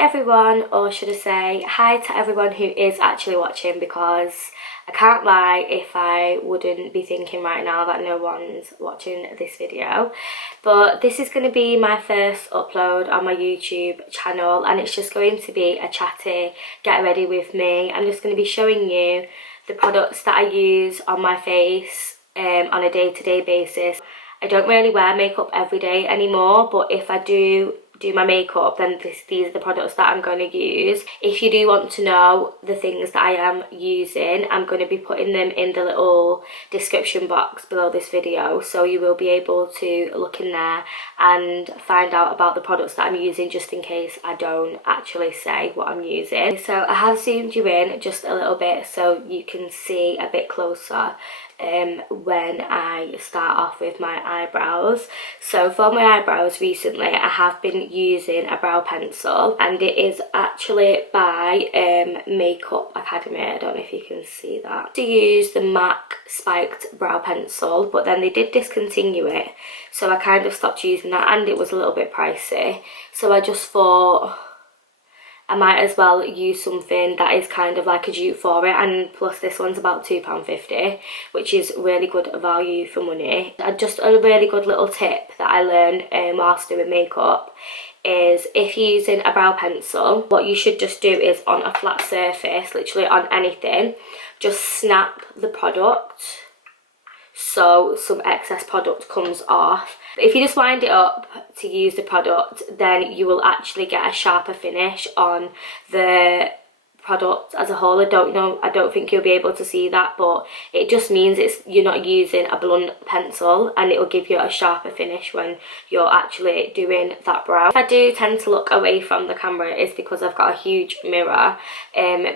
everyone, or should I say hi to everyone who is actually watching, because I can't lie if I wouldn't be thinking right now that no one's watching this video. But this is going to be my first upload on my YouTube channel, and it's just going to be a chatty get ready with me. I'm just going to be showing you the products that I use on my face on a day-to-day basis. I don't really wear makeup every day anymore, but if I do my makeup, then these are the products that I'm going to use. If you do want to know the things that I am using, I'm going to be putting them in the little description box below this video, so you will be able to look in there and find out about the products that I'm using, just in case I don't actually say what I'm using. So I have zoomed you in just a little bit so you can see a bit closer when I start off with my eyebrows. So for my eyebrows recently, I have been using a brow pencil, and it is actually by Makeup Academy. I don't know if you can see that. To use the MAC spiked brow pencil, but then they did discontinue it, so I kind of stopped using that, and it was a little bit pricey, so I just thought I might as well use something that is kind of like a dupe for it, and plus this one's about £2.50, which is really good value for money. Just a really good little tip that I learned whilst doing makeup is, if you're using a brow pencil, what you should just do is, on a flat surface, literally on anything, just snap the product so some excess product comes off. If you just wind it up to use the product, then you will actually get a sharper finish on the product as a whole. I don't think you'll be able to see that, but it just means you're not using a blunt pencil, and it will give you a sharper finish when you're actually doing that brow. If I do tend to look away from the camera, it's because I've got a huge mirror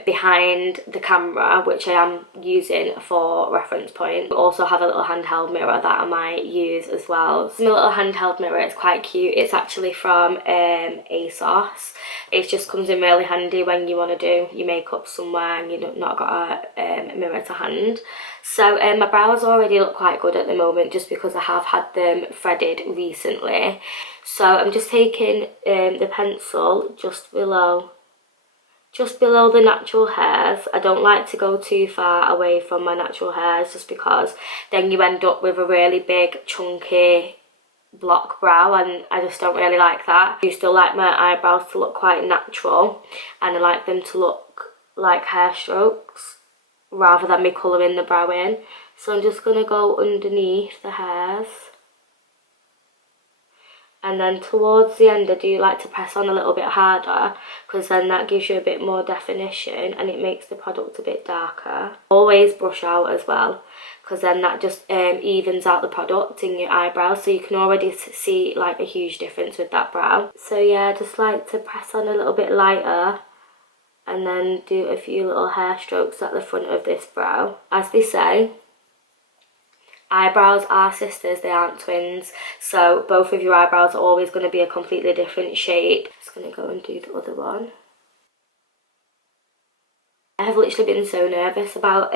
behind the camera, which I am using for reference point. I also have a little handheld mirror that I might use as well. So my little handheld mirror is quite cute. It's actually from ASOS. It just comes in really handy when you want to do your makeup somewhere and you've not got a mirror to hand. So my brows already look quite good at the moment, just because I have had them threaded recently. So I'm just taking the pencil just below the natural hairs. I don't like to go too far away from my natural hairs, just because then you end up with a really big chunky block brow, and I just don't really like that. I still like my eyebrows to look quite natural, and I like them to look like hair strokes rather than me colouring the brow in. So I'm just going to go underneath the hairs, and then towards the end I do like to press on a little bit harder, because then that gives you a bit more definition and it makes the product a bit darker. Always brush out as well, because then that just evens out the product in your eyebrows, so you can already see like a huge difference with that brow. So yeah, I just like to press on a little bit lighter and then do a few little hair strokes at the front of this brow. As they say, eyebrows are sisters, they aren't twins, so both of your eyebrows are always going to be a completely different shape. Just going to go and do the other one. I have literally been so nervous about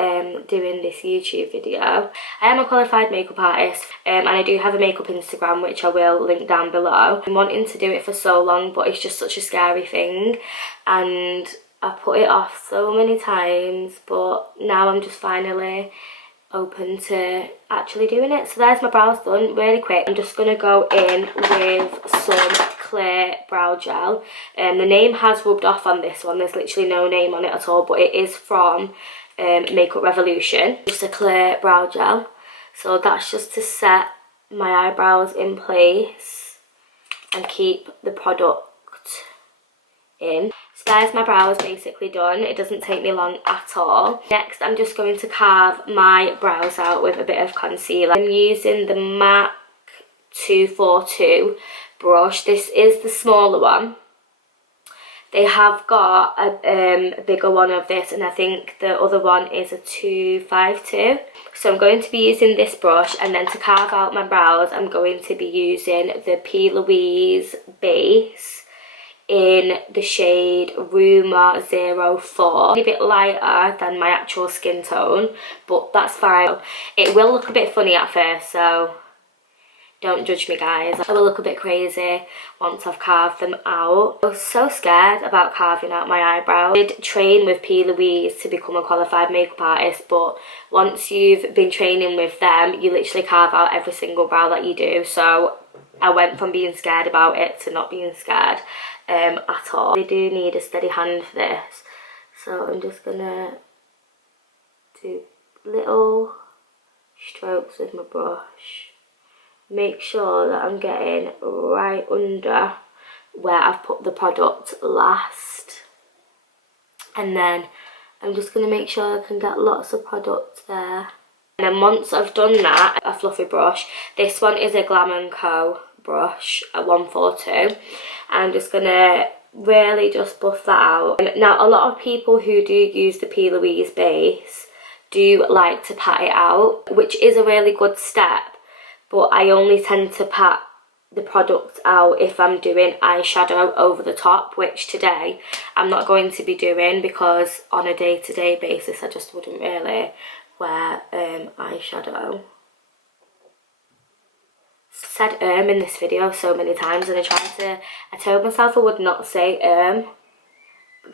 doing this YouTube video. I am a qualified makeup artist, and I do have a makeup Instagram, which I will link down below. I'm wanting to do it for so long, but it's just such a scary thing, and I put it off so many times, but now I'm just finally open to actually doing it. So there's my brows done really quick. I'm just going to go in with some clear brow gel, and the name has rubbed off on this one. There's literally no name on it at all, but it is from Makeup Revolution. Just a clear brow gel, so that's just to set my eyebrows in place and keep the product in. So there's my brows basically done. It doesn't take me long at all. Next, I'm just going to carve my brows out with a bit of concealer. I'm using the MAC 242 brush. This is the smaller one. They have got a bigger one of this, and I think the other one is a 252. So I'm going to be using this brush, and then to carve out my brows, I'm going to be using the Plouise base in the shade Rumour 04. A bit lighter than my actual skin tone, but that's fine. It will look a bit funny at first, so Don't judge me, guys. I will look a bit crazy once I've carved them out. I was so scared about carving out my eyebrows. I did train with Plouise to become a qualified makeup artist, but once you've been training with them, you literally carve out every single brow that you do. So I went from being scared about it to not being scared at all. They do need a steady hand for this. So I'm just gonna do little strokes with my brush. Make sure that I'm getting right under where I've put the product last. And then I'm just going to make sure I can get lots of product there. And then once I've done that, a fluffy brush. This one is a CHATTY brush, a 142. I'm just going to really just buff that out. Now, a lot of people who do use the Plouise base do like to pat it out, which is a really good step. But I only tend to pat the product out if I'm doing eyeshadow over the top, which today I'm not going to be doing because on a day-to-day basis I just wouldn't really wear eyeshadow. Said in this video so many times, and I told myself I would not say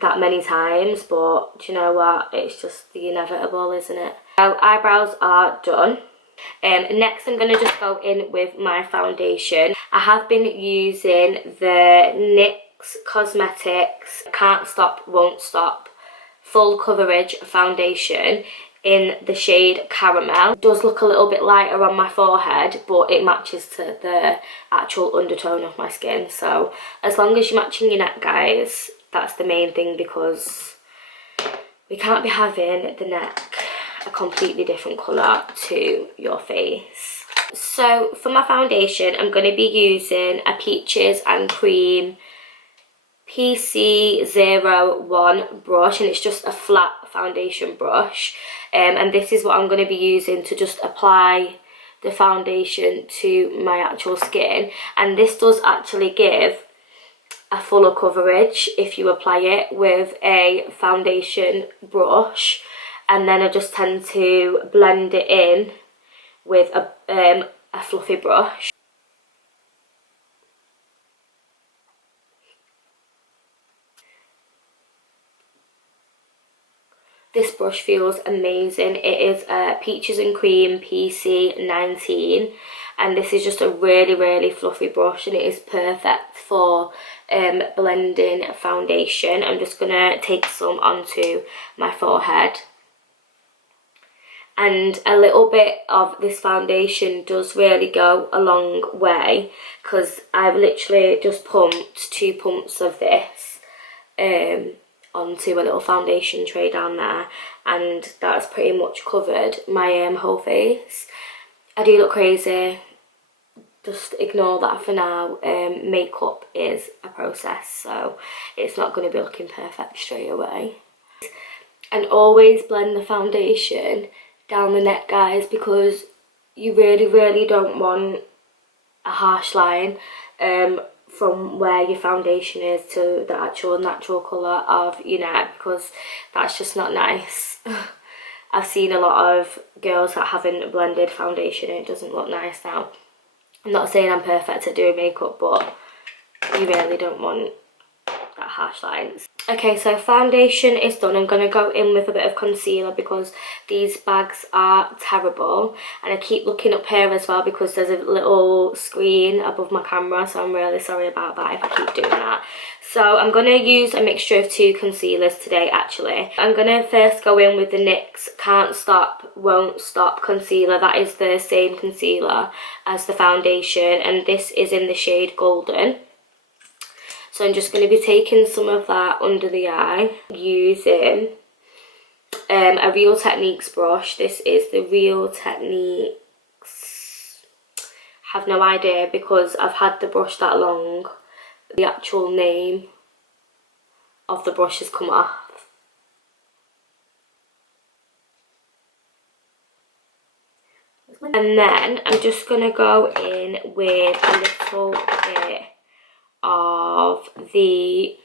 that many times, but do you know what, it's just the inevitable, isn't it? So eyebrows are done. Next I'm going to just go in with my foundation. I have been using the NYX Cosmetics Can't Stop Won't Stop full coverage foundation in the shade Caramel. It does look a little bit lighter on my forehead, but it matches to the actual undertone of my skin. So as long as you're matching your neck, guys, that's the main thing, because we can't be having the neck a completely different colour to your face. So for my foundation, I'm going to be using a Peaches and Cream PC01 brush, and it's just a flat foundation brush. And this is what I'm going to be using to just apply the foundation to my actual skin. And this does actually give a fuller coverage if you apply it with a foundation brush. And then I just tend to blend it in with a fluffy brush. This brush feels amazing. It is a Peaches and Cream PC19, and this is just a really fluffy brush, and it is perfect for blending foundation. I'm just gonna take some onto my forehead. And a little bit of this foundation does really go a long way, because I've literally just pumped 2 pumps of this onto a little foundation tray down there, and that's pretty much covered my whole face. I do look crazy, just ignore that for now. Makeup is a process, so it's not going to be looking perfect straight away. And always blend the foundation down the neck, guys, because you really don't want a harsh line from where your foundation is to the actual natural colour of your neck, because that's just not nice. I've seen a lot of girls that haven't blended foundation and it doesn't look nice. Now, I'm not saying I'm perfect at doing makeup, but you really don't want that harsh lines. Okay, so foundation is done. I'm going to go in with a bit of concealer because these bags are terrible, and I keep looking up here as well because there's a little screen above my camera, so I'm really sorry about that if I keep doing that. So I'm going to use a mixture of 2 concealers today actually. I'm going to first go in with the NYX Can't Stop Won't Stop concealer. That is the same concealer as the foundation, and this is in the shade Golden. So I'm just going to be taking some of that under the eye using a Real Techniques brush. This is the Real Techniques. I have no idea because I've had the brush that long. The actual name of the brush has come off. And then I'm just going to go in with a little bit of the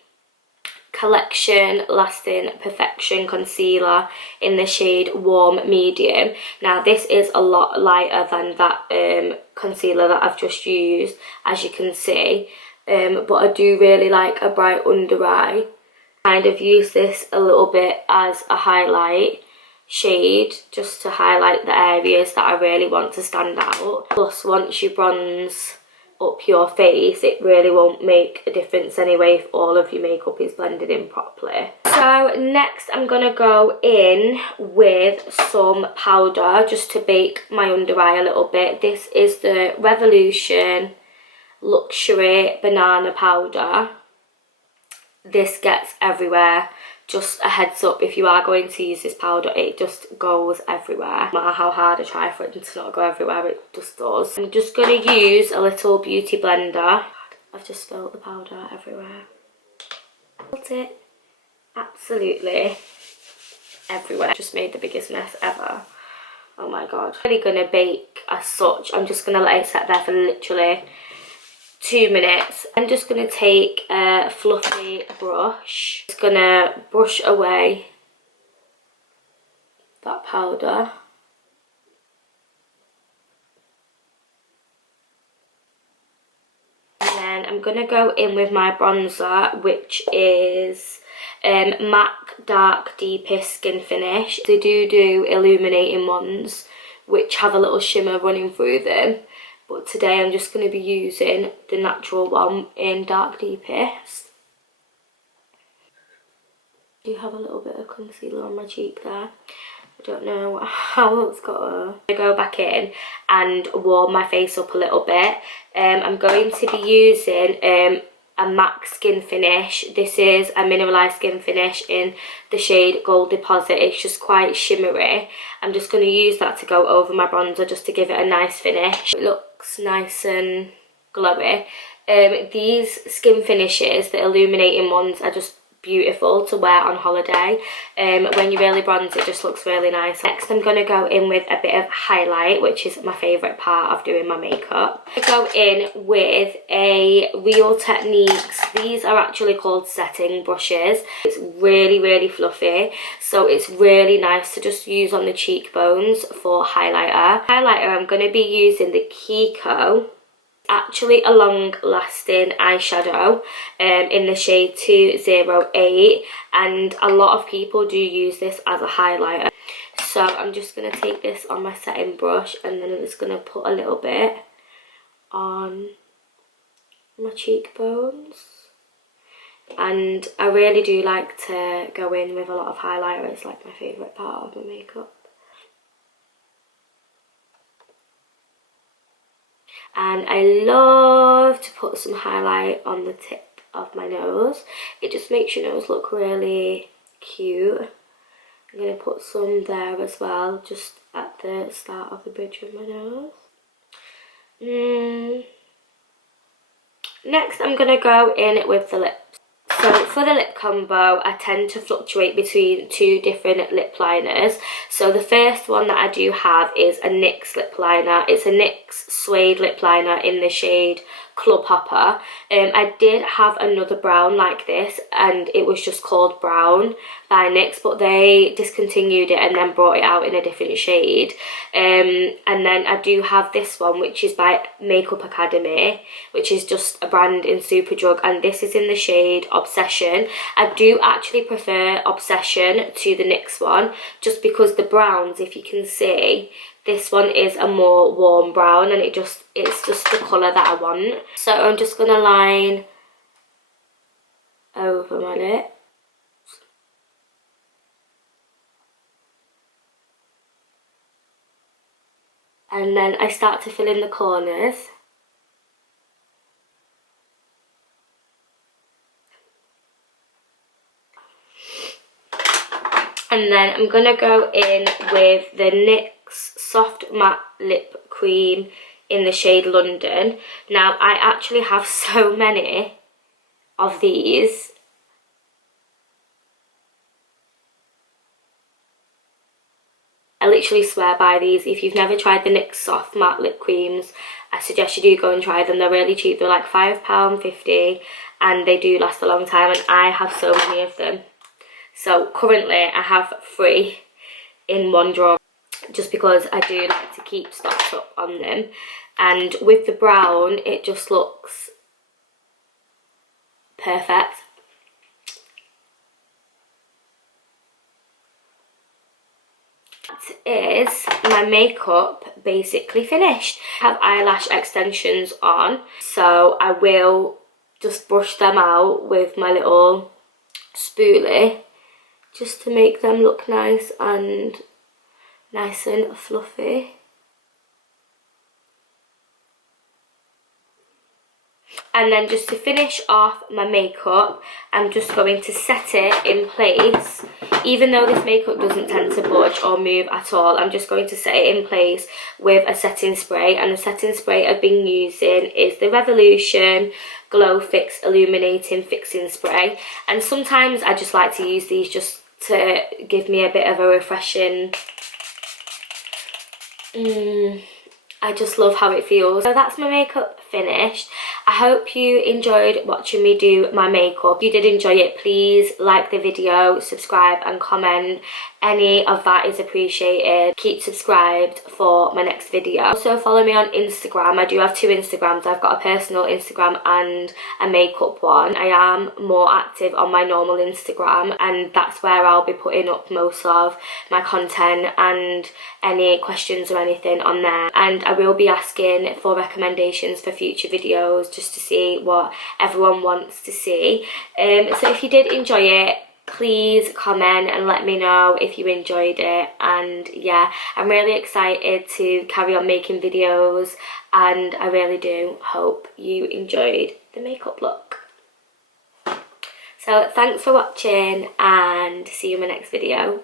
Collection Lasting Perfection concealer in the shade Warm Medium. Now this is a lot lighter than that concealer that I've just used, as you can see. But I do really like a bright under eye. Kind of use this a little bit as a highlight shade, just to highlight the areas that I really want to stand out. Plus, once you bronze up your face, it really won't make a difference anyway if all of your makeup is blended in properly. So next I'm gonna go in with some powder just to bake my under eye a little bit. This is the Revolution Luxury Banana Powder. This gets everywhere. Just a heads up, if you are going to use this powder, it just goes everywhere. No matter how hard I try for it to not go everywhere, it just does. I'm just going to use a little beauty blender. I've just spilled the powder everywhere. Spilled it absolutely everywhere. Just made the biggest mess ever. Oh my god. I'm really going to bake as such. I'm just going to let it set there for literally 2 minutes. I'm just going to take a fluffy brush. Just going to brush away that powder. And then I'm going to go in with my bronzer, which is MAC Dark Deepest Skin Finish. They do illuminating ones, which have a little shimmer running through them. But today I'm just going to be using the natural one in Dark Deepest. I do have a little bit of concealer on my cheek there. I don't know how it's got to... I go back in and warm my face up a little bit. I'm going to be using a MAC skin finish. This is a mineralized skin finish in the shade Gold Deposit. It's just quite shimmery. I'm just going to use that to go over my bronzer just to give it a nice finish. It looks nice and glowy. These skin finishes, the illuminating ones, are just beautiful to wear on holiday. When you really bronze, it just looks really nice. Next I'm going to go in with a bit of highlight, which is my favourite part of doing my makeup. I go in with a Real Techniques. These are actually called setting brushes. It's really fluffy, so it's really nice to just use on the cheekbones for highlighter. I'm going to be using the KIKO. Actually a long lasting eyeshadow in the shade 208, and a lot of people do use this as a highlighter. So I'm just going to take this on my setting brush and then I'm just going to put a little bit on my cheekbones. And I really do like to go in with a lot of highlighter. It's like my favourite part of my makeup. And I love to put some highlight on the tip of my nose. It just makes your nose look really cute. I'm going to put some there as well, just at the start of the bridge of my nose. Next I'm going to go in with the lips. So for the lip combo, I tend to fluctuate between 2 different lip liners. So the first one that I do have is a NYX lip liner. It's a NYX suede lip liner in the shade Club Hopper. I did have another brown like this, and it was just called Brown by NYX, but they discontinued it and then brought it out in a different shade. And then I do have this one, which is by Makeup Academy, which is just a brand in Superdrug, and this is in the shade Obsession. I do actually prefer Obsession to the NYX one, just because the browns, if you can see, this one is a more warm brown, and it's just the colour that I want. So I'm just going to line over my lip. And then I start to fill in the corners. And then I'm going to go in with the NYX Soft Matte Lip Cream in the shade London. Now, I actually have so many of these. I literally swear by these. If you've never tried the NYX Soft Matte Lip Creams, I suggest you do go and try them. They're really cheap. They're like £5.50 and they do last a long time, and I have so many of them. So currently I have 3 in one drawer. just because I do like to keep stocked up on them. And with the brown, it just looks perfect. That is my makeup basically finished. I have eyelash extensions on, so I will just brush them out with my little spoolie just to make them look nice and fluffy. And then just to finish off my makeup, I'm just going to set it in place. Even though this makeup doesn't tend to budge or move at all, I'm just going to set it in place with a setting spray. And the setting spray I've been using is the Revolution Glow Fix Illuminating Fixing Spray. And sometimes I just like to use these just to give me a bit of a refreshing... I just love how it feels. So that's my makeup finished. I hope you enjoyed watching me do my makeup. If you did enjoy it, please like the video, subscribe and comment. Any of that is appreciated. Keep subscribed for my next video. Also follow me on Instagram. I do have 2 Instagrams. I've got a personal Instagram and a makeup one. I am more active on my normal Instagram, and that's where I'll be putting up most of my content and any questions or anything on there. And I will be asking for recommendations for future videos just to see what everyone wants to see. So if you did enjoy it, please comment and let me know if you enjoyed it. And yeah, I'm really excited to carry on making videos, and I really do hope you enjoyed the makeup look. So thanks for watching, and see you in my next video.